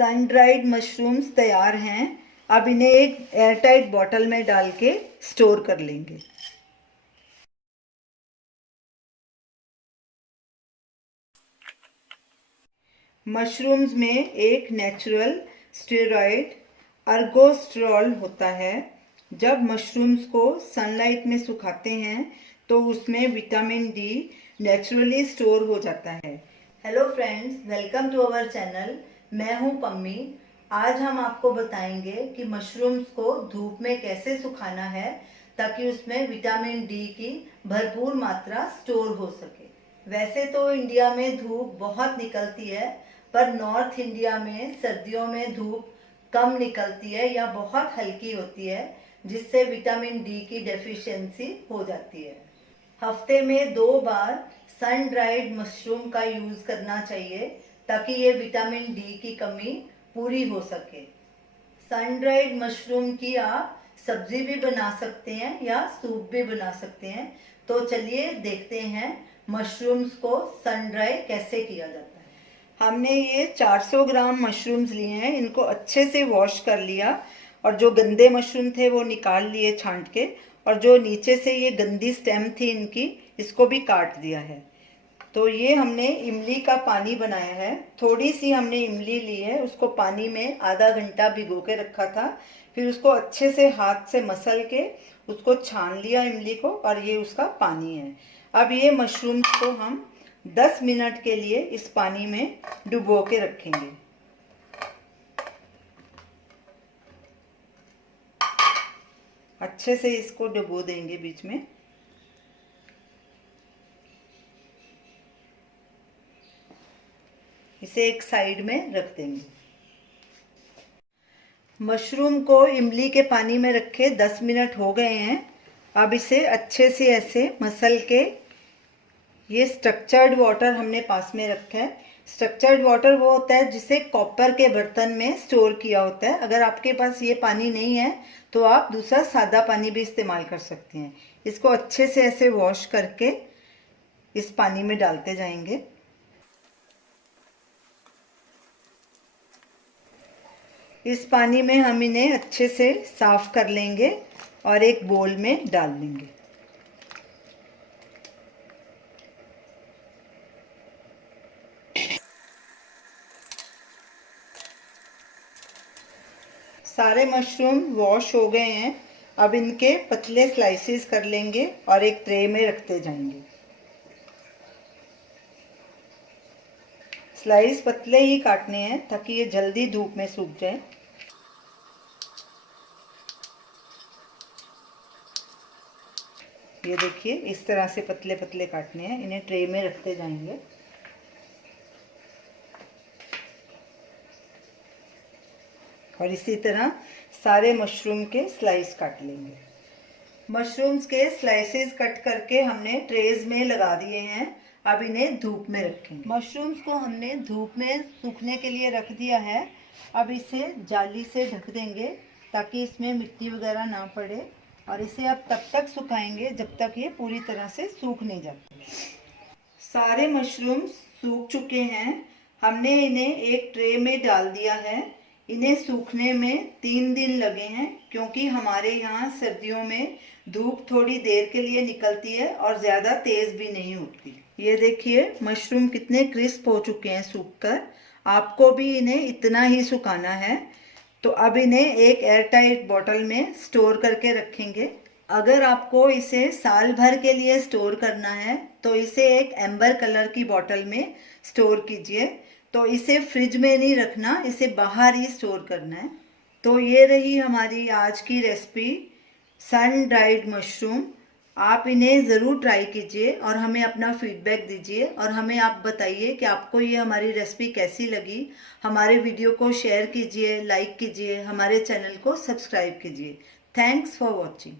सन dried mushrooms तैयार हैं। अब इन्हें एक एयरटाइट बॉटल में डाल के स्टोर कर लेंगे। मशरूम्स में एक नेचुरल स्टेरॉइड अर्गोस्ट्रॉल होता है। जब मशरूम्स को सनलाइट में सुखाते हैं तो उसमें विटामिन डी नेचुरली स्टोर हो जाता है। Hello friends, welcome to our channel. मैं हूं पम्मी। आज हम आपको बताएंगे कि मशरूम्स को धूप में कैसे सुखाना है ताकि उसमें विटामिन डी की भरपूर मात्रा स्टोर हो सके। वैसे तो इंडिया में धूप बहुत निकलती है, पर नॉर्थ इंडिया में सर्दियों में धूप कम निकलती है या बहुत हल्की होती है, जिससे विटामिन डी की डेफिशिएंसी हो जाती है। हफ्ते में 2 बार सन ड्राइड मशरूम का यूज करना चाहिए ताकि ये विटामिन डी की कमी पूरी हो सके। सन ड्राइड मशरूम की आप सब्जी भी बना सकते हैं या सूप भी बना सकते हैं। तो चलिए देखते हैं मशरूम्स को सन ड्राई कैसे किया जाता है। हमने ये 400 ग्राम मशरूम्स लिए हैं। इनको अच्छे से वॉश कर लिया और जो गंदे मशरूम थे वो निकाल लिए छांट के, और जो नीचे से ये गंदी स्टेम थी इनकी, इसको भी काट दिया है। तो ये हमने इमली का पानी बनाया है। थोड़ी सी हमने इमली ली है, उसको पानी में आधा घंटा भिगो के रखा था। फिर उसको अच्छे से हाथ से मसल के उसको छान लिया इमली को, और ये उसका पानी है। अब ये मशरूम्स को हम 10 मिनट के लिए इस पानी में डुबो के रखेंगे। अच्छे से इसको डुबो देंगे बीच में। इसे एक साइड में रख देंगे। मशरूम को इमली के पानी में रखे 10 मिनट हो गए हैं। अब इसे अच्छे से ऐसे मसल के, ये स्ट्रक्चर्ड वाटर हमने पास में रखा है। स्ट्रक्चर्ड वाटर वो होता है जिसे कॉपर के बर्तन में स्टोर किया होता है। अगर आपके पास ये पानी नहीं है तो आप दूसरा सादा पानी भी इस्तेमाल कर सकते हैं। इसको अच्छे से ऐसे वॉश करके इस पानी में डालते जाएंगे। इस पानी में हम इन्हें अच्छे से साफ कर लेंगे और एक बोल में डाल लेंगे। सारे मशरूम वॉश हो गए हैं। अब इनके पतले स्लाइसेस कर लेंगे और एक ट्रे में रखते जाएंगे। स्लाइस पतले ही काटने हैं ताकि ये जल्दी धूप में सूख जाए। ये देखिए, इस तरह से पतले पतले काटने हैं। इन्हें ट्रे में रखते जाएंगे। और इसी तरह सारे मशरूम के स्लाइस काट लेंगे। मशरूम्स के स्लाइसेस कट करके हमने ट्रेज में लगा दिए हैं। अब इन्हें धूप में रखेंगे। मशरूम्स को हमने धूप में सूखने के लिए रख दिया है। अब इसे जाली से ढक देंगे ताकि इसमें मिट्टी वगैरह ना पड़े, और इसे अब तब तक सुखाएंगे जब तक ये पूरी तरह से सूख नहीं जाते। सारे मशरूम्स सूख चुके हैं। हमने इन्हें एक ट्रे में डाल दिया है। इन्हें सूखने में 3 दिन लगे हैं, क्योंकि हमारे यहाँ सर्दियों में धूप थोड़ी देर के लिए निकलती है और ज़्यादा तेज़ भी नहीं होती। ये देखिए, मशरूम कितने क्रिस्प हो चुके हैं सूखकर। आपको भी इन्हें इतना ही सुखाना है। तो अब इन्हें एक एयरटाइट बॉटल में स्टोर करके रखेंगे। अगर आपको इसे साल भर के लिए स्टोर करना है तो इसे एक एम्बर कलर की बॉटल में स्टोर कीजिए। तो इसे फ्रिज में नहीं रखना, इसे बाहर ही स्टोर करना है। तो ये रही हमारी आज की रेसिपी, सन ड्राइड मशरूम। आप इन्हें ज़रूर ट्राई कीजिए और हमें अपना फीडबैक दीजिए, और हमें आप बताइए कि आपको ये हमारी रेसिपी कैसी लगी। हमारे वीडियो को शेयर कीजिए, लाइक कीजिए, हमारे चैनल को सब्सक्राइब कीजिए। Thanks for watching.